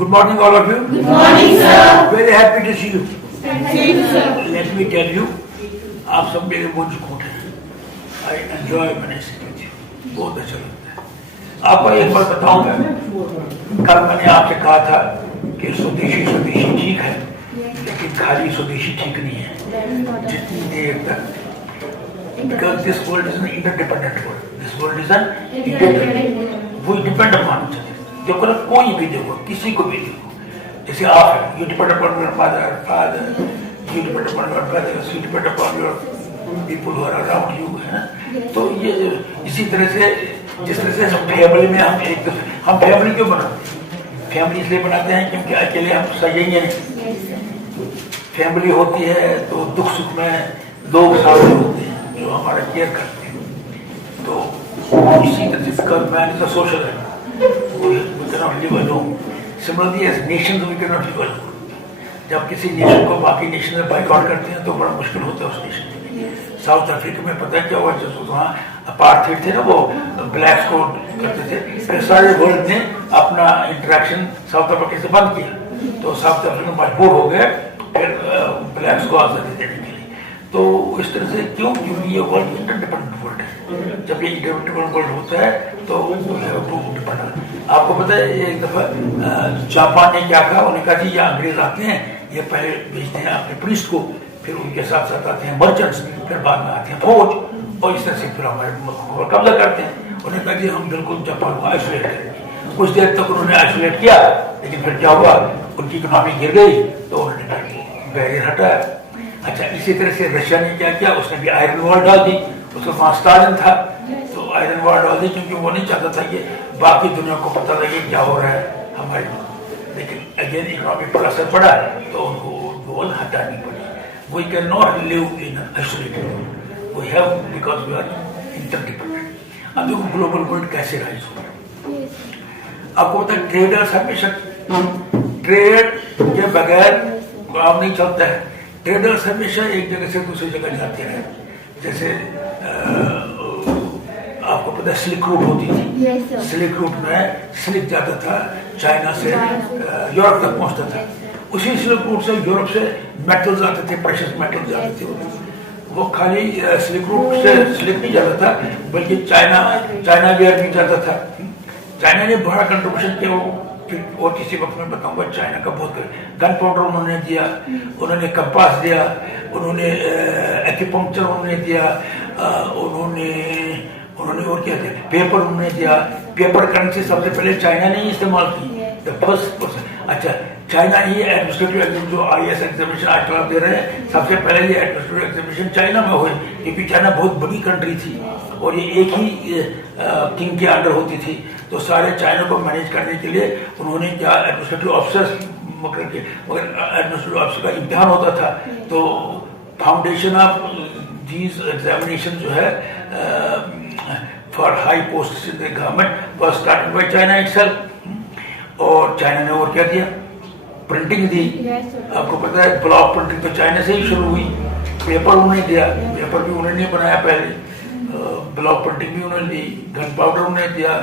Good morning, all of you. Good morning, sir. Very happy to see you. Thank you, sir. Let me tell you, आप सब मेरे मुझ खोटे हैं. I enjoy managing with you. बहुत अच्छा लगता है. आपको एक बार बताऊंगा. कल मैंने आपसे कहा था कि स्वदेशी ठीक है, लेकिन खाली स्वदेशी ठीक नहीं है. जितनी देर तक because this world is an interdependent world. This world is an interdependent. वो depend upon each other. देखो ना, कोई भी देखो, किसी को भी देखो, जैसे आप हैं, you depend upon your father, you depend upon your brothers, you depend upon your people who are around you, है ना? तो ये इसी तरह से, जिस तरह से हम फैमिली में हम फैमिली क्यों बनाते हैं? फैमिली इसलिए बनाते हैं क्योंकि अकेले हम सहेंगे नहीं. फैमिली होती है तो दुख सुख में लोग साथ होते हैं जो हमारा केयर करते हैं. तो इसी तरह से कर मैन इज अ सोशल है. We cannot live alone. Similarly, as nations, we cannot live alone. जब किसी नेशन को बाकी नेशन में बाइकआउट करते हैं तो बड़ा मुश्किल होता है उस नेशन के लिए. साउथ अफ्रीका में पता है क्या हुआ? जब वहाँ अपार्थाइड थे ना, वो ब्लैक्स को करते थे, फिर सारे वर्ल्ड ने अपना इंटरेक्शन साउथ अफ्रीका से बंद किया. तो साउथ अफ्रीका मजबूर हो गए फिर ब्लैक्स को आज़ादी देने के लिए. तो इस तरह से क्योंकि ये वर्ल्ड इंटरडिपेंडेंट वर्ल्ड है. जब ये इंटरडिपेंडेंट वर्ल्ड होता है तो आपको पता है, एक दफा जापान ने क्या कहा, उन्होंने कहा जी ये अंग्रेज आते हैं, ये पहले भेजते हैं अपने पुलिस को, फिर उनके साथ साथ आते हैं मर्चेंट्स, फिर बाद में आते हैं फौज, और इस तरह से फिर हमारे मुल्क पर कब्जा करते हैं. उन्होंने कहा जी हम बिल्कुल जापान को आइसोलेट करेंगे. कुछ देर तक उन्होंने आइसोलेट किया, लेकिन फिर क्या हुआ, उनकी इकोनॉमी गिर गई तो उन्होंने बैरियर हटाया. अच्छा, इसी तरह से रशिया ने क्या किया, उसने भी आयरन वॉल डाल दी. उसका वहाँ स्टालिन था तो आयरन वॉल डाल दी, क्योंकि वो नहीं चाहता था कि बाकी दुनिया को पता लगे क्या हो रहा है हमारे. लेकिन अगेन इकोनॉमिक पर असर पड़ा तो उनको वॉल हटानी पड़ी. We can not live in isolated world, we have because we are interdependent. अब देखो ग्लोबल वर्ल्ड कैसे राइज हो रहा है. आपको पता है ट्रेडर्स हमेशा, ट्रेड के बगैर काम नहीं चलता है. ट्रेडर्स हमेशा एक जगह से दूसरी जगह जाते रहे. जैसे आपको पता है स्लिक रूट होती थी. स्लिक रूट में स्लिक जाता था चाइना से यूरोप तक पहुंचता था. उसी स्लिक रूट से यूरोप से मेटल्स आते थे, प्रेशियस मेटल्स आते थे. वो खाली स्लिक रूट से स्लिक नहीं जाता था, बल्कि चाइना वेयर भी जाता था. चाइना ने बड़ा कंट्रीब्यूशन किया. और किसी वक्त में बताऊंगा चाइना का बहुत. गन पाउडर उन्होंने दिया, उन्होंने कंपास दिया, उन्होंने एक्यूपंक्चर उन्होंने दिया, उन्होंने और क्या दिया, पेपर उन्होंने दिया. पेपर करेंसी सबसे पहले चाइना ने इस्तेमाल की, द फर्स्ट पर्सन. अच्छा, चाइना ये एडमिनिस्ट्रेटिव एग्जाम जो IAS एग्जामिनेशन आज आप दे रहे हैं, सबसे पहले ये एडमिनिस्ट्रेटिव एग्जामिनेशन चाइना में हुई, क्योंकि चाइना बहुत बड़ी कंट्री थी और ये एक ही किंग के अंडर होती थी. तो सारे चाइना को मैनेज करने के लिए उन्होंने क्या एडमिनिस्ट्रेटिव ऑफिसर्स मगर एडमिनिस्ट्रेटिव ऑफिसर का इम्तिहान होता था. तो फाउंडेशन ऑफ दीज एग्जामिनेशन जो है for high post in the government was started by China itself. और चाइना ने और क्या दिया, प्रिंटिंग दी. आपको पता है ब्लॉक प्रिंटिंग तो चाइना से ही शुरू हुई. पेपर उन्होंने दिया, पेपर भी उन्होंने बनाया पहले, ब्लॉक प्रिंटिंग भी उन्होंने दी, गन पाउडर उन्होंने दिया,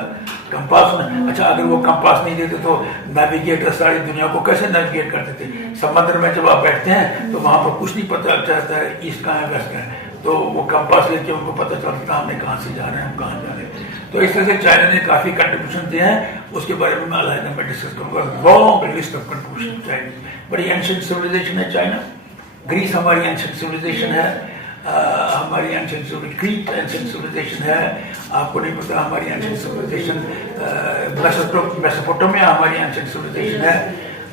कंपास उन्होंने. अच्छा, अगर वो कंपास नहीं देते तो नेविगेटर सारी दुनिया को कैसे नेविगेट करते थे? समुद्र में जब आप बैठते हैं तो वहाँ पर कुछ नहीं पता चलता है ईस्ट कहाँ है वेस्ट कहाँ है. तो वो कंपास लेके उनको पता चलता है हमने कहाँ से जा रहे हैं, हम कहाँ जा रहे हैं. तो इस तरह से चाइना ने काफी कंट्रीब्यूशन दिए हैं. उसके बारे में मैं अलग में डिस्कस करूंगा. Long list of contribution Chinese. बड़ी एंशिएंट सिविलाइजेशन है चाइना. ग्रीस हमारी एंशिएंट सिविलाइजेशन है. हमारी एंशिएंट क्रीट एंशिएंट सिविलाइजेशन है. आपको नहीं पता हमारी एंशिएंट सिविलाइजेशन मेसोपोटामिया हमारी एंशिएंट सिविलाइजेशन है.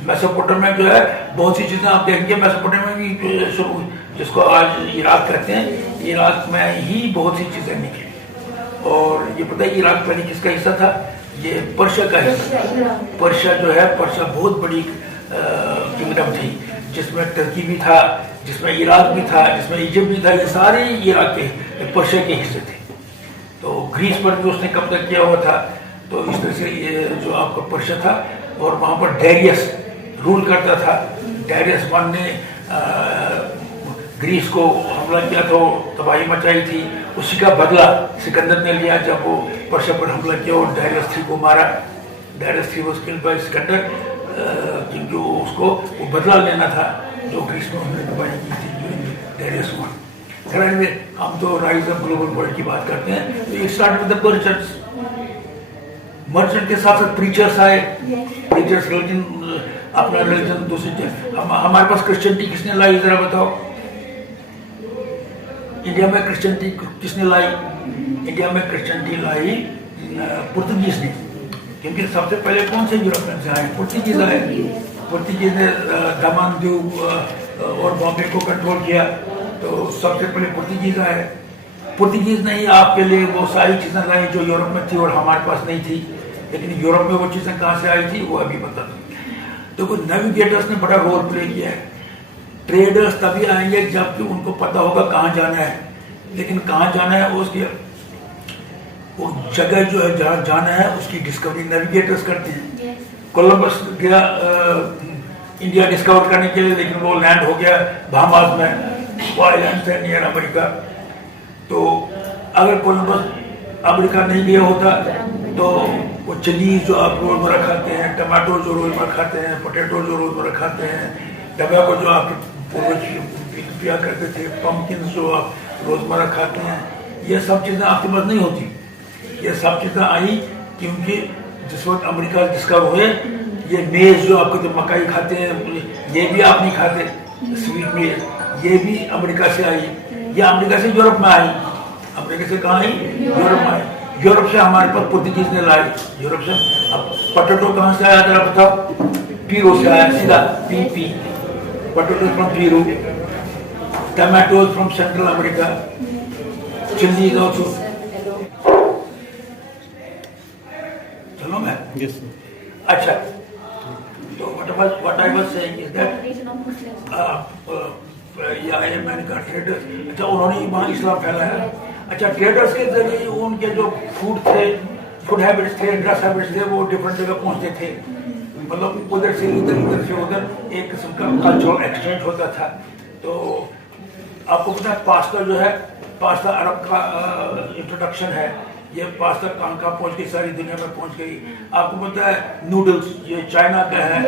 मेसोपोटामिया जो है बहुत सी चीजें आप देखेंगे मेसोपोटामिया की शुरू, जिसको आज इराक कहते हैं, इराक में ही बहुत सी चीजें निकली. और ये पता है इराक पहले किसका हिस्सा था? ये पर्शिया का हिस्सा. पर्शिया जो है, पर्शिया बहुत बड़ी किंगडम थी, जिसमें टर्की भी था, जिसमें इराक भी था, जिसमें इजिप्ट भी था. ये सारे इराक के पर्शिया के हिस्से थे. तो ग्रीस पर भी उसने कब्जा किया हुआ था. तो इस तरह से ये जो आपका पर्शिया था, और वहाँ पर डेरियस रूल करता था. डेरियस वन ने ग्रीस को हमला किया तो तबाही मचाई थी. उसी का बदला सिकंदर ने लिया जब वो पर्शिया पर हमला किया और डायरियस III को मारा. Darius III was killed by Sikandar. क्योंकि उसको वो बदला लेना था जो ग्रीस में उन्होंने तबाही की थी टेरियस वन। खैर में हम तो राइज ऑफ ग्लोबल वर्ल्ड की बात करते हैं, तो ये start with the merchants. Merchant के साथ साथ प्रीचर्स आए, प्रीचर्स रिलीजन, अपना रिलीजन दूसरे हमारे पास क्रिश्चियनिटी किसने लाई जरा बताओ? इंडिया में क्रिश्चियनिटी किसने लाई? इंडिया में क्रिश्चियनिटी लाई पुर्तगीज ने, क्योंकि सबसे पहले कौन से यूरोपियन से आए? पुर्तगीज आए। पुर्तगीज ने दमन द्वीप और बॉम्बे को कंट्रोल किया, तो सबसे पहले पुर्तगीज आए। पुर्तगीज ने ही आपके लिए वो सारी चीजें लाई जो यूरोप में थी और हमारे पास नहीं थी, लेकिन यूरोप में वो चीजें कहाँ से आई थी वो अभी पता नहीं। तो नेविगेटर्स ने बड़ा रोल प्ले किया है। ट्रेडर्स तभी आएंगे जबकि उनको पता होगा कहाँ जाना है, लेकिन कहाँ जाना है उसकी वो जगह जो है जहाँ जाना है उसकी डिस्कवरी नेविगेटर्स करते हैं। कोलंबस गया इंडिया डिस्कवर करने के लिए, लेकिन वो लैंड हो गया बहामास में, वो आइलैंड है नियर अमेरिका। तो अगर कोलंबस अमेरिका नहीं गया होता तो वो चिलीज जो आप रोजमर्रा खाते हैं, टमाटो जो रोजमर्रा खाते हैं, पोटैटो जो रोजमर्रा खाते हैं, टबैको जो आपके पूर्वज पिया करते थे, पम्पकिन जो आप रोजमर्रा खाते हैं, ये सब चीज़ें आपके पास नहीं होती। ये सब चीज़ें आई क्योंकि जिस वक्त अमेरिका डिस्कवर हुए, ये मेज जो आपको जो मकाई खाते हैं ये भी आप नहीं खाते, स्वीट मेज, ये भी अमेरिका से आई। ये अमेरिका से यूरोप में आई। अमेरिका से कहाँ आई? यूरोप में आई। यूरोप से हमारे पास पुर्तगीज ने लाई। यूरोप से अब पोटैटो कहाँ से आया जरा बताओ? पीरो से आया, सीधा P potato from Piro, tomatoes from central America, chillies also. चलो मैं अच्छा, तो what I was saying is that मैंने कहा ट्रेडर्स, अच्छा उन्होंने वहाँ इस्लाम फैलाया। अच्छा ट्रेडर्स के जरिए उनके जो फूड थे, फूड हैबिट्स थे, ड्रेस हैबिट्स थे, वो डिफरेंट जगह पहुँचते थे। मतलब उधर से इधर, इधर से उधर एक किस्म का कल्चरल एक्सचेंज होता था। तो आपको पता है पास्ता जो है, पास्ता अरब का इंट्रोडक्शन है। ये पास्ता कहाँ कहाँ पहुँच गई, सारी दुनिया में पहुँच गई। आपको पता है नूडल्स ये चाइना का है,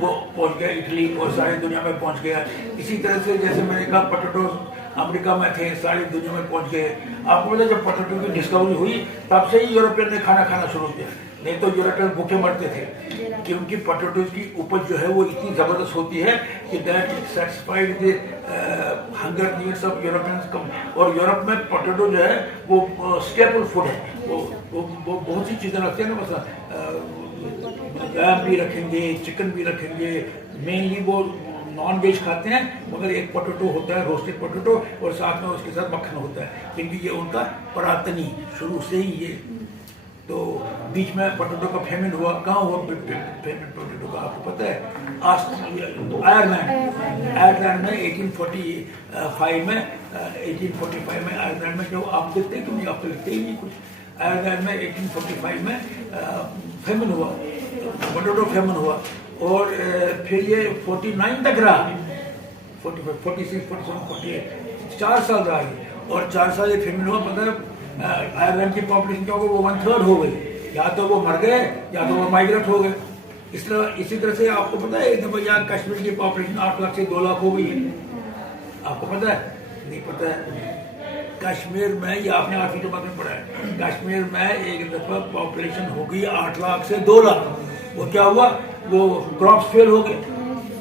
वो पहुँच गया इटली और सारी दुनिया में पहुँच गया। इसी तरह से जैसे मैंने कहा पोटैटो अमेरिका में थे, सारी दुनिया में पहुँच गए। आपको पता है जब पोटैटो की डिस्कवरी हुई तब से ही यूरोपियन ने खाना खाना शुरू किया, नहीं तो यूरोपियन भूखे मरते थे, क्योंकि पोटैटो की उपज जो है वो इतनी ज़बरदस्त होती है कि that satisfied the hunger needs of Europeans. और यूरोप में पोटैटो जो है वो स्टेपल फूड है। वो बहुत सी चीज़ें रखते हैं ना, मतलब लैम भी रखेंगे, चिकन भी रखेंगे, मेनली वो नॉन वेज खाते हैं, मगर एक पोटैटो होता है रोस्टेड पोटैटो और साथ में उसके साथ मक्खन होता है, क्योंकि ये उनका पुरातनी शुरू से ही ये। तो बीच में पोटैटो का फेमन हुआ। कहाँ हुआ फेमन पोटैटो का आपको पता है? आयरलैंड में 1845 में आयरलैंड में, जो आप देखते हैं क्योंकि आप तो लिखते ही नहीं कुछ। आयरलैंड में 1845 में फेमन हुआ, पोटैटो फेमन हुआ, और फिर ये 49 तक रहा, 45, 46, 47, 48, 4 साल रहा है। और 4 साल ये फेमन हुआ, मतलब आयरलैंड की पॉपुलेशन क्या हो गई, वो 1/3 हो गई, या तो वो मर गए या तो वो माइग्रेट हो गए। इसी तरह से आपको पता है एक दफा यहाँ कश्मीर की पॉपुलेशन 8 लाख से 2 लाख हो गई है। आपको पता है? नहीं पता है। कश्मीर में, ये आपने 8वीं जमात में पढ़ा है, कश्मीर में एक दफा पॉपुलेशन हो गई 8 लाख से 2 लाख। वो क्या हुआ, वो क्रॉप्स फेल हो गए,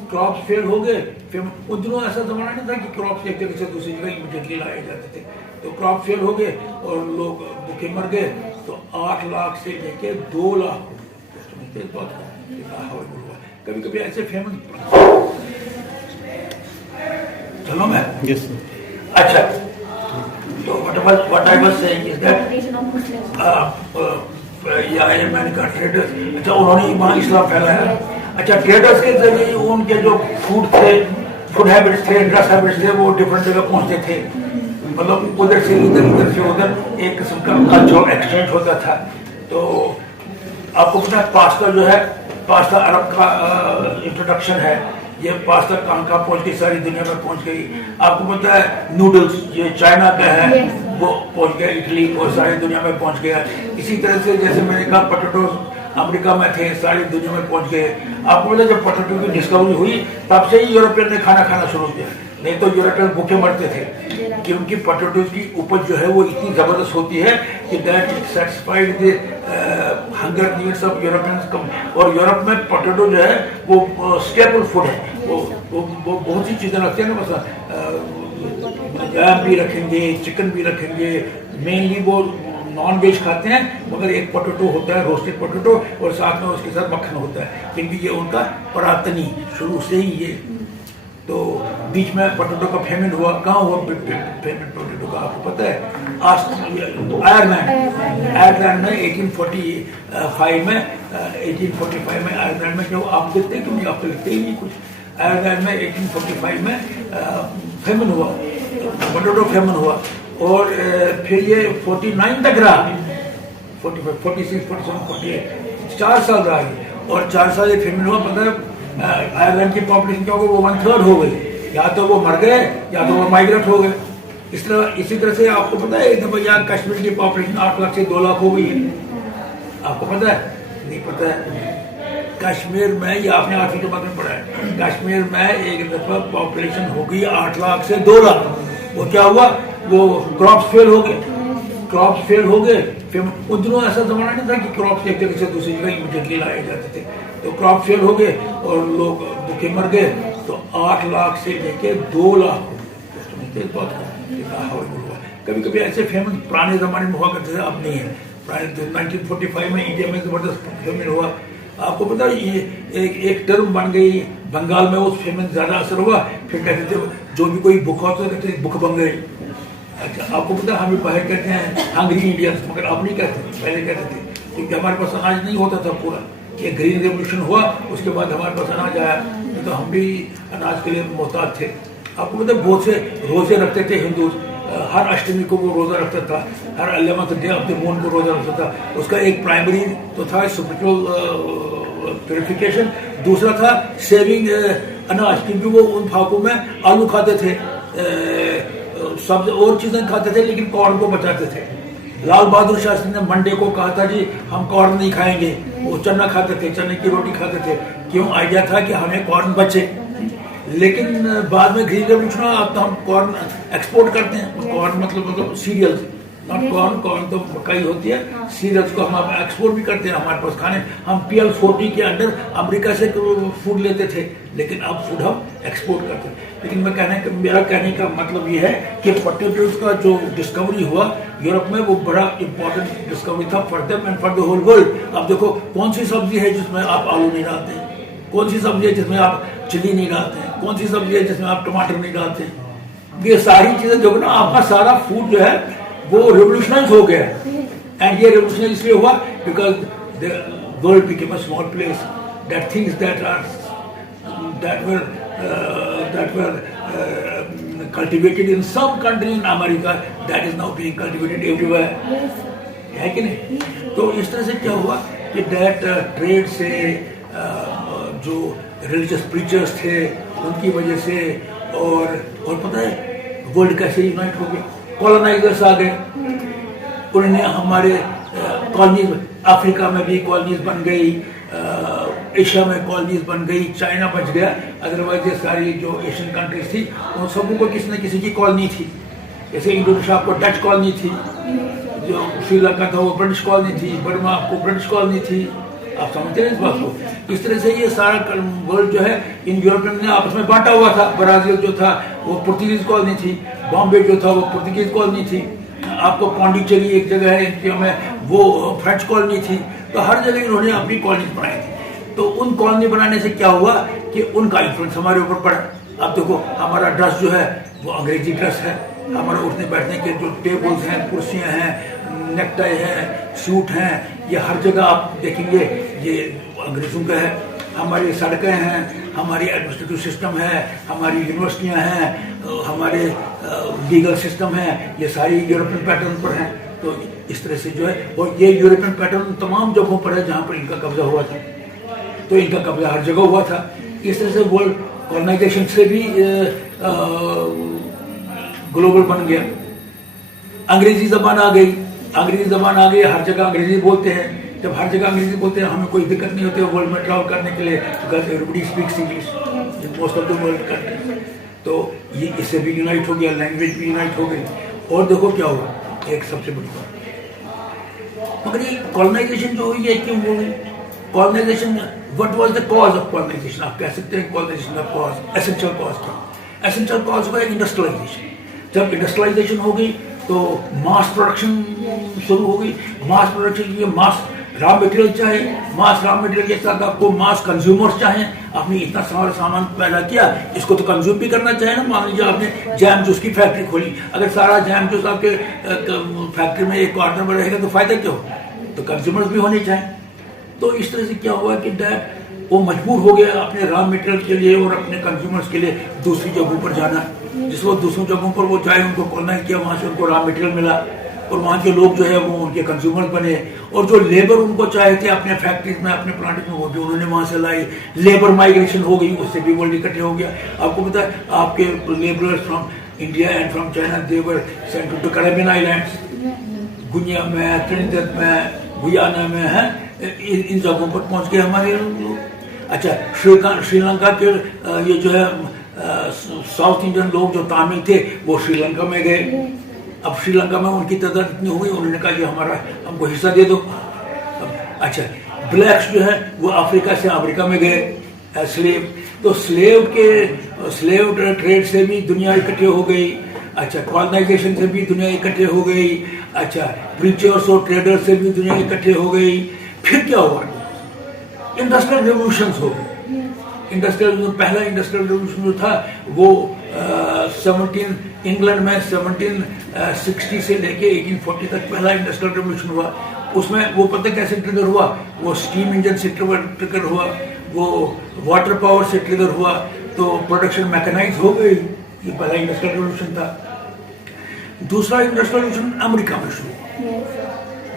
क्रॉप्स फेल हो गए। फिर उन दिनों ऐसा जमाना नहीं था कि क्रॉप्स एक जगह से दूसरी जगह इमीडिएटली लाए जाते थे। तो क्रॉप फेल हो गए और लोग भूखे मर गए। तो 8 लाख से लेके 2 लाख कभी कभी ऐसे फेमस। चलो मैं अच्छा, तो what I was saying is that मैंने कहा ट्रेडर्स, अच्छा उन्होंने वहाँ इस्लाम फैलाया। अच्छा ट्रेडर्स के जरिए उनके जो फूड थे, फूड हैबिट्स थे, ड्रेस हैबिट्स थे, वो डिफरेंट जगह पहुँचते थे। मतलब उधर से इधर, इधर से उधर एक किस्म का कल्चरल एक्सचेंज होता था। तो आपको पता है पास्ता जो है, पास्ता अरब का इंट्रोडक्शन है। ये पास्ता कहाँ कहाँ पहुँच गई, सारी दुनिया में पहुँच गई। आपको पता है नूडल्स ये चाइना का है, वो पहुँच गया इटली और सारी दुनिया में पहुँच गया। इसी तरह से जैसे मैंने कहा पोटैटो अमेरिका में थे, सारी दुनिया में पहुंच गए। आपको पता है जब पोटैटो की डिस्कवरी हुई तब से ही यूरोपियन ने खाना खाना शुरू किया, नहीं तो यूरोपियन भूखे मरते थे, क्योंकि पोटैटो की उपज जो है वो इतनी जबरदस्त होती है कि that satisfied the hunger needs of Europeans. और यूरोप में पोटैटो जो है वो स्टेपल फूड है, वो बहुत सी चीज़ें रखते हैं ना, मतलब जैम भी रखेंगे, चिकन भी रखेंगे, मेनली वो नॉन वेज खाते हैं, मगर एक पोटैटो होता है रोस्टेड पोटैटो और साथ में उसके साथ मक्खन होता है, क्योंकि ये उनका पुरातनी शुरू से ही ये। तो बीच में पोटैटो का फेमन हुआ, कहाँ हुआ फेमन पोटैटो का आपको पता है? आयरलैंड में 1845 में आयरलैंड में, जो आप देखते हैं कि नहीं, आप तो लिखते ही नहीं कुछ। आयरलैंड में 1845 में फेमन हुआ, पोटैटो फेमन हुआ, और फिर ये 49 तक रहा, 45, 46, 47, 48, 4 साल रहा है। और 4 साल ये फेमन हुआ, मतलब आयरलैंड की पॉपुलेशन क्या हो गई, वो 1/3 हो गई, या तो वो मर गए या तो वो माइग्रेट हो गए। इसी तरह से आपको पता है एक दफा यहाँ कश्मीर की पॉपुलेशन 8 लाख से 2 लाख हो गई है, आपको पता है? नहीं पता है। कश्मीर में, ये आपने 8वीं जमात में पढ़ा है, कश्मीर में एक दफा पॉपुलेशन हो गई 8 लाख से 2 लाख। वो क्या हुआ, वो क्रॉप्स फेल हो गए, क्रॉप्स फेल हो गए। फिर उन दिनों ऐसा जमाना नहीं था कि क्रॉप्स एक जगह से दूसरी जगह इमीडिएटली लाए जाते थे, तो क्रॉप फेल हो गए और लोग भूखे मर गए। तो 8 लाख से लेके 2 लाख हुआ। कभी कभी ऐसे फेमन पुराने जमाने में हुआ करते थे, अब नहीं है। पुराने 1945 में इंडिया में जबरदस्त फेमन हुआ। आपको पता है ये एक टर्म बन गई बंगाल में, उस फेमन ज्यादा असर हुआ, फिर कहते थे जो भी कोई भूखा होता कहते थे भूख बन गई। अच्छा, आपको पता है हम भी बाहर कहते हैं हंग्री इंडियंस, मगर अब नहीं कहते, पहले कहते थे, क्योंकि हमारे पास अनाज नहीं होता था पूरा। ये ग्रीन रेवोल्यूशन हुआ, उसके बाद हमारे पास अनाज आया, तो हम भी अनाज के लिए मोहताज थे। आपको पता है बहुत से रोजे रखते थे हिंदू, हर अष्टमी को वो रोजा रखता था, हर 11th day of the moon को रोजा रखता था। उसका एक प्राइमरी तो था स्पिरिचुअल प्यूरिफिकेशन, दूसरा था सेविंग अनाज, क्योंकि वो उन फाकों में आलू खाते थे, सब और चीजें खाते थे, लेकिन कॉर्न को बचाते थे। लाल बहादुर शास्त्री ने मंडे को कहा था जी हम कॉर्न नहीं खाएंगे, वो चना खाते थे, चने की रोटी खाते थे। क्यों? आइडिया था कि हमें कॉर्न बचे। लेकिन बाद में ग्रीन रेवोल्यूशन हुआ, अब तो हम कॉर्न एक्सपोर्ट करते हैं। कॉर्न मतलब सीरियल्स, नॉट कॉर्न, कॉर्न तो मकई होती है, सीरियल्स को हम एक्सपोर्ट भी करते हैं हमारे पास खाने। हम PL40 के अंडर अमेरिका से फूड लेते थे, लेकिन अब फूड हम एक्सपोर्ट करते हैं। लेकिन मेरा कहने का मतलब ये है कि पोटैटोज का जो डिस्कवरी हुआ यूरोप में, वो बड़ा इंपॉर्टेंट डिस्कवरी था for them and for the whole world. अब देखो कौन सी सब्जी है जिसमें आप आलू नहीं डालते हैं, कौन सी सब्जी है जिसमें आप चिली नहीं डालते हैं, कौन सी सब्जी है जिसमें आप टमाटर नहीं डालते हैं। ये सारी चीजें जो ना, आपका सारा फूड जो है वो रिवोल्यूशनाइज हो गया। एंड ये रिवोल्यूशन इसलिए हुआ because the world became a small place, that things that were cultivated in some country in America, that is now being cultivated everywhere, है कि नहीं? तो इस तरह से क्या हुआ कि दैट ट्रेड से जो रिलीजियस प्रीचर्स थे उनकी वजह से, और पता है वर्ल्ड कैसे यूनाइट हो गया। कॉलोनाइजर्स आ गए, उन्होंने हमारे कॉलोनीज, अफ्रीका में भी कॉलोनीज बन गई, एशिया में कॉलोनीज बन गई, चाइना बच गया, अदरवाइज ये सारी जो एशियन कंट्रीज थी उन सबों को किसी न किसी की कॉलोनी थी। जैसे इंडोनेशिया आपको डच कॉलोनी थी, जो श्रीलंका था वो ब्रिटिश कॉलोनी थी, बर्मा आपको ब्रिटिश कॉलोनी थी। आप समझते हैं इस बात को? इस तरह से ये सारा वर्ल्ड जो है इन यूरोपियन ने आपस में बांटा हुआ था। ब्राजील जो था वो पुर्तगीज कॉलोनी थी, बॉम्बे जो था वो पुर्तगीज कॉलोनी थी, आपको पौंडीचेरी एक जगह है इंडिया में, वो फ्रेंच कॉलोनी थी। तो हर जगह इन्होंने अपनी कॉलोनी बनाई थी। तो उन कॉलोनी बनाने से क्या हुआ कि उनका इन्फ्लुएंस हमारे ऊपर पड़ा। अब देखो हमारा ड्रेस जो है वो अंग्रेजी ड्रेस है, हमारे उठने बैठने के जो टेबल्स हैं, कुर्सियां हैं, नेकटाई है, सूट हैं, ये हर जगह आप देखेंगे ये अंग्रेजों का है। हमारी सड़कें हैं, हमारी एडमिनिस्ट्रेटिव सिस्टम है, हमारी यूनिवर्सिटियां हैं, हमारे लीगल सिस्टम है, ये सारी यूरोपियन पैटर्न पर हैं। तो इस तरह से जो है, और ये यूरोपियन पैटर्न तमाम जगहों पर है जहाँ पर इनका कब्जा हुआ था। तो इनका कब्जा हर जगह हुआ था। इस तरह से वर्ल्ड कॉलोनाइजेशन से भी ग्लोबल बन गया। अंग्रेजी जबान आ गई, हर जगह अंग्रेजी बोलते हैं। जब हर जगह अंग्रेजी बोलते हैं हमें कोई दिक्कत नहीं होती है वर्ल्ड में ट्रैवल करने के लिए, because everybody speaks English most of the world country. तो ये इससे भी यूनाइट हो गया, लैंग्वेज भी यूनाइट हो गई। और देखो क्या हुआ, एक सबसे बड़ी बात, मगर ये कॉलोनाइजेशन जो हुई है क्यों हो गई? Colonisation, what was the cause of colonisation? आप कह सकते हैं कॉलोनाइजेशन का कॉज, एसेंशियल कॉज था। एसेंशियल कॉज हुआ इंडस्ट्रियलाइजेशन। जब इंडस्ट्रियलाइजेशन हो गई तो मास प्रोडक्शन शुरू हो गई। मास प्रोडक्शन, ये मास रॉ मटेरियल चाहे, मास रॉ मटेरियल के साथ आपको मास कंज्यूमर्स चाहे। आपने इतना सारा सामान पैदा किया, इसको तो कंज्यूम भी करना चाहिए ना। मान लीजिए आपने जैम जूस की फैक्ट्री खोली, अगर सारा जैम जूस आपके फैक्ट्री में एक कॉर्नर में रहेगा तो फायदा क्या हो? तो कंज्यूमर्स भी होने चाहिए। तो इस तरह से क्या हुआ कि वो मजबूर हो गया अपने रॉ मटेरियल के लिए और अपने कंज्यूमर्स के लिए दूसरी जगहों पर जाना। जिस वक्त दूसरी जगहों पर वो जाए, उनको कॉलोनाइज किया, वहाँ से उनको रॉ मटेरियल मिला और वहाँ के लोग जो है वो उनके कंज्यूमर बने। और जो लेबर उनको चाहे थे अपने फैक्ट्रीज में, अपने प्लांट में, वो भी उन्होंने वहाँ से लाई। लेबर माइग्रेशन हो गई, उससे भी वर्ल्ड इकट्ठे हो गया। आपको पता है आपके labourers from India and from China they were sent to Caribbean islands, Guyana में, ट्रिनिडेड में, गुयाना में है, इन जगहों पर पहुँच गए हमारे लोग। अच्छा, श्रीलंका के ये जो है साउथ इंडियन लोग जो तामिल थे वो श्रीलंका में गए। अब श्रीलंका में उनकी तादाद इतनी हुई, उन्होंने कहा कि हमको हिस्सा दे दो। अच्छा, ब्लैक्स जो है वो अफ्रीका से अमेरिका में गए स्लेव। तो स्लेव ट्रेड से भी दुनिया इकट्ठे हो गई। अच्छा, कॉलोनाइजेशन से भी दुनिया इकट्ठे हो गई। अच्छा, प्रीचर्स और ट्रेडर्स से भी दुनिया इकट्ठे हो गई। फिर क्या हुआ? इंडस्ट्रियल रेवोल्यूशन हो गए। पहला इंडस्ट्रियल रेवोल्यूशन जो था वो 17 इंग्लैंड में 1760 से लेके 1840 तक पहला इंडस्ट्रियल रेवोल्यूशन हुआ। उसमें वो पता कैसे ट्रिगर हुआ? वो स्टीम इंजन से ट्रिगर हुआ, वो वाटर पावर से ट्रिगर हुआ, तो प्रोडक्शन मैकेनाइज हो गई। ये पहला इंडस्ट्रियल रेवोल्यूशन था। दूसरा इंडस्ट्रियल रेवोल्यूशन अमेरिका में शुरू हुआ,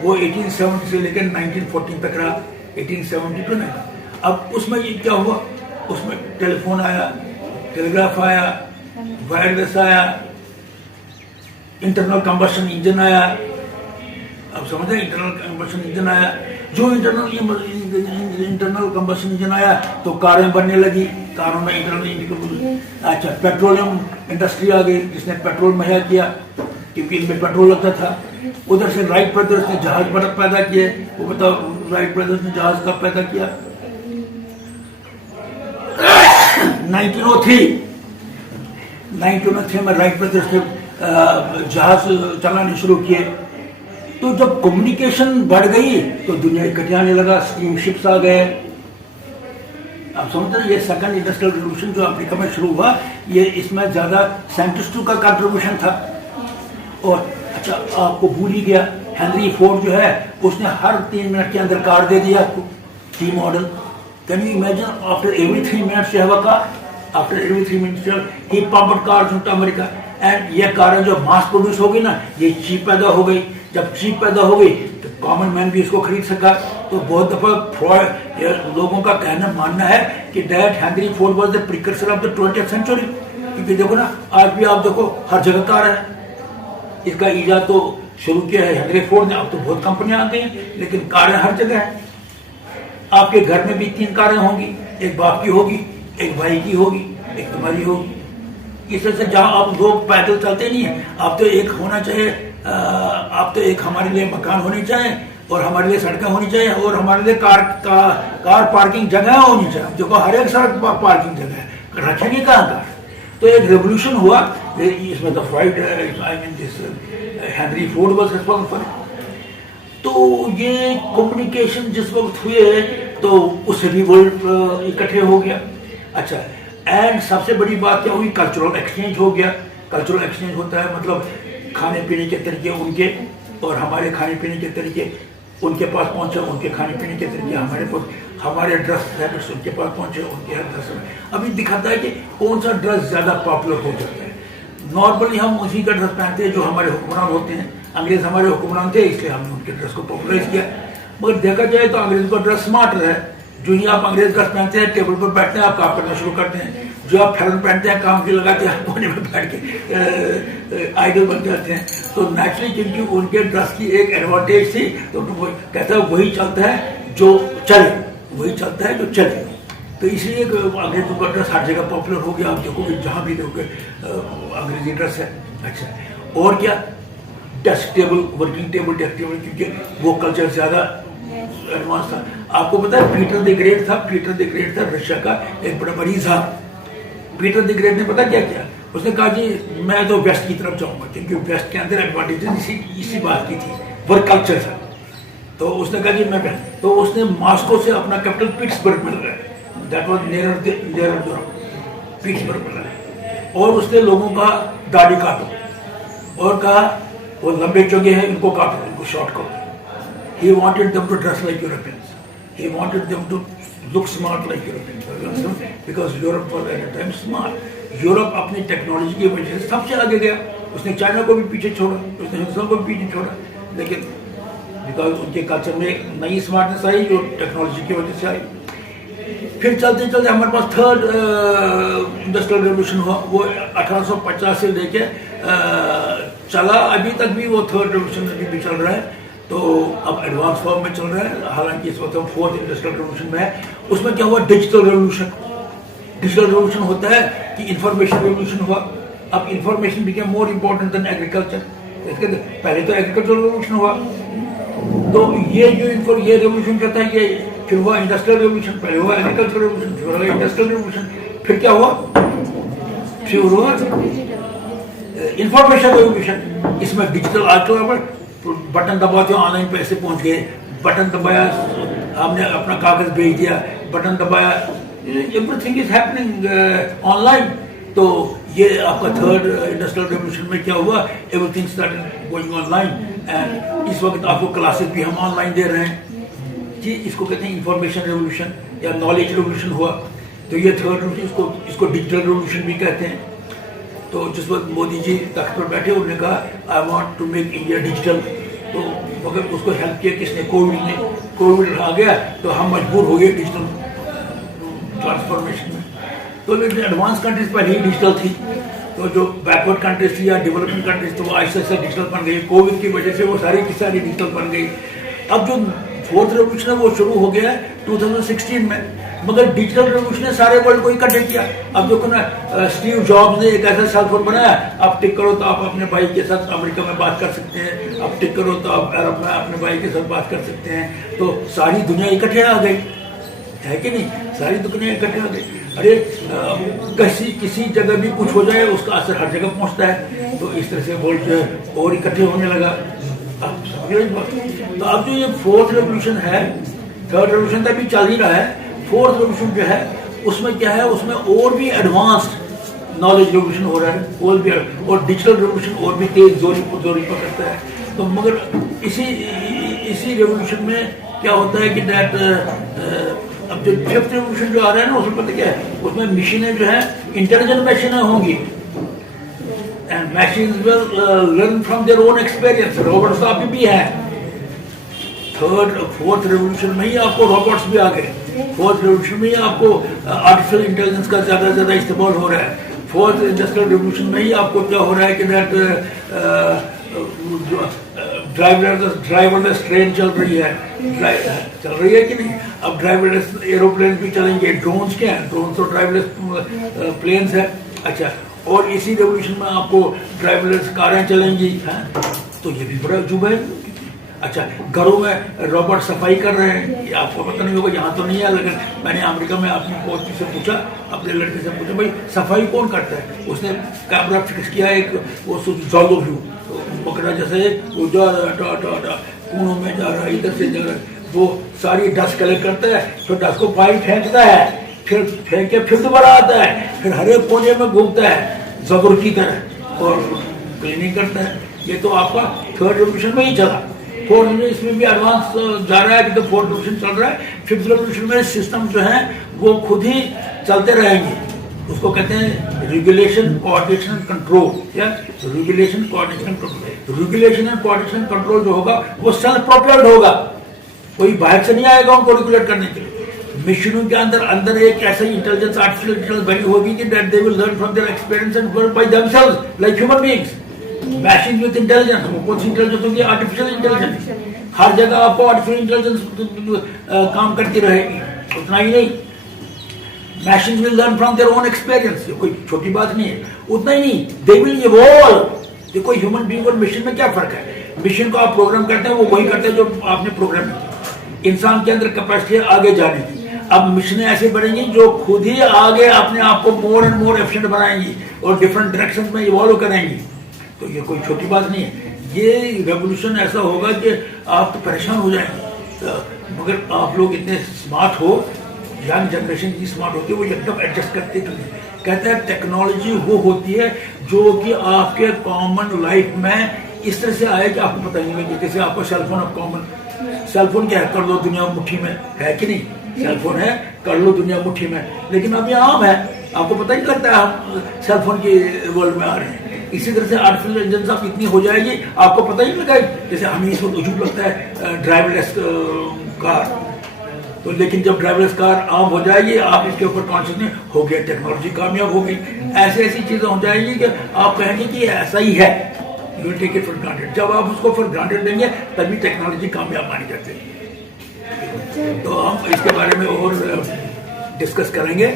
वो 1870 से लेकर 1914 तक रहा, 1870 to 19। अब उसमें ये क्या हुआ? उसमें टेलीफोन आया, टेलीग्राफ आया, वायरलेस आया, इंटरनल कंबशन इंजन आया। अब समझे, इंटरनल कंबशन इंजन आया। जो इंटरनल कंबशन इंजन आया तो कारें बनने लगी, कारों में इंटरनल। अच्छा, पेट्रोलियम इंडस्ट्री आ गई जिसने पेट्रोल मुहैया किया, क्योंकि इनमें पेट्रोल लगता था। उधर से राइट ब्रदर्स ने जहाज पैदा किए। वो बताओ राइट ब्रदर्स ने जहाज कब पैदा किया? 1903 में राइट ब्रदर्स ने जहाज चलाने शुरू किए। तो जब कम्युनिकेशन बढ़ गई तो दुनिया इकट्ठे आने लगा, स्टीम शिप्स आ गए। आप समझते हैं, ये सेकंड इंडस्ट्रियल रेवोल्यूशन जो अमेरिका में शुरू हुआ, ये इसमें ज्यादा साइंटिस्टों का कंट्रीब्यूशन था। और अच्छा, आपको भूल ही गया, हेनरी फोर्ड जो है उसने हर 3 मिनट के अंदर कार दे दिया आपको, T model. Can you imagine? After every 3 minutes you have a car, after every 3 minutes he pumped cars into America. And ये कारें जो मास प्रोड्यूस हो गई ना, ये चीप पैदा हो गई। जब चीप पैदा हो गई तो कॉमन मैन भी इसको खरीद सका। तो बहुत दफा लोगों का कहना मानना है कि that Henry Ford was the precursor of the 20th century. क्योंकि देखो ना, आज भी आप देखो हर जगह कार है। इसका ईजाद तो शुरू किया है हेनरी फोर्ड ने। अब तो बहुत कंपनियां आ गई हैं, लेकिन कारें हर जगह है। आपके घर में भी 3 कारें होंगी, एक बाप की होगी, एक भाई की होगी, एक तुम्हारी होगी। इस तरह से जहां आप लोग पैदल चलते नहीं है, आप तो एक होना चाहिए, आप तो एक हमारे लिए मकान होने चाहिए, और हमारे लिए सड़कें होनी चाहिए, और हमारे लिए कार पार्किंग जगह होनी चाहिए। देखो हर एक सड़क पर पार्किंग जगह है, रखेंगे कहाँ कार? तो एक रेवोल्यूशन हुआ इसमें। The fried I mean this Henry Ford was responsible for it. तो ये कम्युनिकेशन जिस वक्त हुए तो उससे भी वर्ल्ड इकट्ठे हो गया। अच्छा, एंड सबसे बड़ी बात क्या हुई? कल्चरल एक्सचेंज हो गया। कल्चरल एक्सचेंज होता है मतलब खाने पीने के तरीके उनके और हमारे खाने पीने के तरीके उनके पास पहुंचे, उनके खाने पीने के तरीके हमारे पास, हमारे ड्रेस हैबिट्स उनके पास पहुंचे, उनके ड्रेस। अभी दिखाता है कि कौन सा ड्रेस ज्यादा पॉपुलर हो जाता है। नॉर्मली हम उसी का ड्रेस पहनते हैं जो हमारे हुक्मरान होते हैं। अंग्रेज हमारे हुक्मरान थे, इसलिए हमने उनके ड्रेस को पॉपुलराइज किया। मगर देखा जाए तो अंग्रेज का ड्रेस स्मार्टर है। जो ही आप अंग्रेज ड्रेस पहनते हैं, टेबल पर बैठते हैं, आप काम करना शुरू करते हैं। जो आप फैलन पहनते हैं, काम की लगाते हैं, कोने में बैठ के आइडल बन जाते हैं। तो नेचुरली क्योंकि उनके ड्रेस की एक एडवांटेज थी, तो कहता है वही चलता है जो चले, वही चलता है जो चले। तो इसलिए अंग्रेजों का ड्रेस हर जगह पॉपुलर हो गया। आप देखोगे जहाँ भी देखोगे अंग्रेजी ड्रेस है। अच्छा, और क्या, desk table, working table, desk table, क्योंकि वो कल्चर ज़्यादा एडवांस था। आपको पता है पीटर द ग्रेट था, पीटर द ग्रेट था रशिया का एक बड़ा मरीज था। पीटर द ग्रेट ने पता क्या किया, उसने कहा जी मैं तो वेस्ट की तरफ जाऊंगा, क्योंकि वेस्ट के अंदर एडवांटेजेस इसी बात की थी, वर्क कल्चर था। तो उसने कहा जी मैं, तो उसने मॉस्को से अपना कैपिटल पिट्सबर्ग मिल रहा है, दैट वाज नियर पिट्सबर्ग मिला है, और उसने लोगों का दाढ़ी काटो और कहा वो लंबे चौगे हैं इनको काटो, इनको शॉर्ट करो। He wanted them to dress like Europeans. He wanted them to look smart like Europeans. Because Europe was at a time smart. Europe अपनी टेक्नोलॉजी की वजह से सबसे आगे गया। उसने चाइना को भी पीछे छोड़ा, उसने हिंदुस्तान को भी पीछे छोड़ा, लेकिन बिकॉज उनके कल्चर में एक नई स्मार्टनेस आई जो टेक्नोलॉजी की वजह से आई। फिर चलते चलते हमारे पास थर्ड इंडस्ट्रियल रेवोल्यूशन हुआ, वो 1850 से लेके चला, अभी तक भी वो थर्ड रेवोल्यूशन अभी भी चल रहा है। तो अब एडवांस फॉर्म में चल रहा है, हालांकि इस वक्त हम फोर्थ इंडस्ट्रियल रेवोल्यूशन में है। उसमें क्या हुआ, डिजिटल रेवोल्यूशन। डिजिटल रेवोल्यूशन होता है कि इंफॉर्मेशन रेवोल्यूशन हुआ। अब information became more important then agriculture. इसके पहले तो एग्रीकल्चर रेवोल्यूशन हुआ, तो ये जो ये रेवोल्यूशन कहता है, ये फिर हुआ इंडस्ट्रियल रेवोल्यूशन। पहले हुआ एग्रीकल्चर रेवोल्यूशन, फिर हुआ इंडस्ट्रियल रेवोल्यूशन, फिर क्या हुआ, फिर हुआ इंफॉर्मेशन रेवोल्यूशन। इसमें डिजिटल आजकल बटन दबाते हो ऑनलाइन पैसे पहुंच गए, बटन दबाया हमने अपना कागज भेज दिया, बटन दबाया, एवरीथिंग इज हैपनिंग ऑनलाइन। तो ये आपका थर्ड इंडस्ट्रियल रेवोल्यूशन में क्या हुआ, everything started going online. And इस वक्त आपको क्लासेस भी हम ऑनलाइन दे रहे हैं जी। इसको कहते हैं इंफॉर्मेशन रेवोल्यूशन या नॉलेज रेवोल्यूशन हुआ। तो ये थर्ड रेवोल्यूशन, इसको डिजिटल रेवोल्यूशन भी कहते हैं। तो जिस वक्त मोदी जी तख्त पर बैठे, उन्होंने कहा I want to make India digital. तो मगर उसको हेल्प किया किसने, कोविड ने। कोविड आ गया तो हम मजबूर हो गए डिजिटल ट्रांसफॉर्मेशन में। तो लेकिन एडवांस कंट्रीज पहले ही डिजिटल थी, तो जो बैकवर्ड कंट्रीज थी या डेवलपिंग कंट्रीज तो वो आहिस्ता आहिस्ता डिजिटल बन गई। कोविड की वजह से वो सारी की सारी डिजिटल बन गई। अब जो फोर्थ रेवोल्यूशन है वो शुरू हो गया है 2016 में, मगर डिजिटल रेवोल्यूशन ने सारे वर्ल्ड को इकट्ठे किया। अब देखो ना, स्टीव जॉब्स ने एक ऐसा सेल फोन बनाया, आप टिक करो तो आप अपने भाई के साथ अमेरिका में बात कर सकते हैं, आप टिक करो तो आप अरब में अपने भाई के साथ बात कर सकते हैं। तो सारी दुनिया इकट्ठे आ गई, है कि नहीं, सारी दुनिया इकट्ठे आ गई। अरे किसी जगह भी कुछ हो जाए उसका असर हर जगह पहुंचता है। तो इस तरह से वर्ल्ड जो है और इकट्ठे होने लगा। तो अब जो ये फोर्थ रेवोल्यूशन है, थर्ड रेवोल्यूशन तक भी चल ही रहा है, फोर्थ रेवोल्यूशन जो है उसमें क्या है, उसमें और भी एडवांस्ड नॉलेज रेवोल्यूशन हो रहा है, और भी, और डिजिटल रेवोल्यूशन और भी तेज जोरी पकड़ता है। तो मगर इसी रेवोल्यूशन में क्या होता है कि दैट अब जो फिफ्थ रेवोल्यूशन जो आ रहा है ना, उसमें पता क्या है, उसमें मशीनें जो है इंटेलिजेंट मशीनें होंगी, and machines will learn from their own experience. Robots तो अभी भी है। फोर्थ रेवोल्यूशन में ही आपको रोबोट्स भी आ गए। फोर्थ रेवोल्यूशन में ही आपको आर्टिफिशियल इंटेलिजेंस का ज़्यादा से ज़्यादा इस्तेमाल हो रहा है। फोर्थ इंडस्ट्रियल रेवोल्यूशन में ही आपको क्या हो रहा है कि दैट ड्राइवरलेस ट्रेन चल रही है कि नहीं। अब ड्राइवरलेस एरोप्लेन भी चलेंगे। ड्रोन्स क्या है, ड्रोन तो ड्राइवरलेस प्लेन्स है। अच्छा, और इसी रेवोल्यूशन में आपको ड्राइवरलेस कारें चलेंगी, हैं? तो ये भी बड़ा अजूबा है। अच्छा, घरों में रोबोट सफाई कर रहे हैं, ये आपको पता नहीं होगा, यहाँ तो नहीं है, लेकिन मैंने अमेरिका में अपनी कोच से पूछा, अपने लड़के से पूछा, भाई सफाई कौन करता है। उसने कैमरा फिक्स किया एक, वो जॉलो व्यू पकड़ा, जैसे वो जा रहा है कोनों में जा रहा है, इधर से जा रहा है, वो सारी डस्ट कलेक्ट करता है, फिर डस्ट को पाइप फेंकता है, फिर फेंक के फिर दोबारा आता है, फिर हर एक कोने में घूमता है जबर की तरह और क्लीनिंग करता है। ये तो आपका थर्ड रेवोल्यूशन में ही चला। फोर्थ में इसमें भी एडवांस जा रहा है कि तो फोर्थ रेवोल्यूशन चल रहा है। फिफ्थ रेवोल्यूशन में सिस्टम जो है वो खुद ही चलते रहेंगे। उसको कहते हैं रेगुलेशन, कोऑर्डिनेशन, कंट्रोल, या regulation, coordination, control. Regulation and coordination control जो होगा वो सेल्फ प्रोपेल्ड होगा, कोई बाहर से नहीं आएगा उनको रेगुलेट करने के लिए। मिशनों के अंदर अंदर एक ऐसा इंटेलिजेंस आर्टिफिशियल इंटेलिजेंस बनी होगी कि that they will learn from their experience and work by themselves like human beings. Machine with intelligence, कौन सी इंटेलिजेंस होगी? Artificial intelligence. हर जगह आपको आर्टिफिशियल इंटेलिजेंस काम करती रहेगी। उतना ही नहीं, mashing will learn from their own experience, ये कोई छोटी बात नहीं है। उतना ही नहीं, दे विल इवॉल्व। देखो ह्यूमन बीइंग और मिशन में क्या फर्क है? मिशन को आप प्रोग्राम करते हैं, वो वही करते हैं जो आपने प्रोग्राम किया। इंसान के अंदर कैपेसिटी है आगे जाने की। अब मिशनें ऐसे बढ़ेंगी जो खुद ही आगे अपने आप को मोर एंड मोर एफिशिएंट बनाएंगी और डिफरेंट डायरेक्शन में इवॉल्व करेंगी। तो ये कोई छोटी बात नहीं है। ये रेवोल्यूशन ऐसा होगा कि आप तो परेशान हो जाएंगे। तो मगर आप लोग इतने स्मार्ट हो, यंग जनरेशन की स्मार्ट होती है, वो एकदम एडजस्ट करते हैं। कहते हैं टेक्नोलॉजी वो होती है जो कि आपके कॉमन लाइफ में इस तरह से आए कि आपको पता ही नहीं लगे। जैसे आपका सेलफोन, अब कॉमन सेलफोन क्या है? कर लो दुनिया मुट्ठी में, है कि नहीं? सेलफोन है, कर लो दुनिया मुट्ठी में, लेकिन अब ये आम है, आपको पता ही नहीं लगता है हम सेलफोन के वर्ल्ड में आ रहे हैं। इसी तरह से आर्टिफिशियल इंटेलिजेंस आप इतनी हो जाएगी, आपको पता ही नहीं लगा। जैसे हमें इस वक्त अजूब लगता है ड्राइवरलेस कार, तो लेकिन जब ड्राइवरलेस कार आम हो जाएगी, आप इसके ऊपर कॉन्शियस नहीं हो गया, टेक्नोलॉजी कामयाब हो गई। ऐसी ऐसी चीजें हो जाएगी कि आप कहेंगे कि ऐसा ही है, you will take it for granted. जब आप उसको फॉर ग्रांटेड लेंगे तभी टेक्नोलॉजी कामयाब मानी जाती है। तो हम इसके बारे में और डिस्कस करेंगे।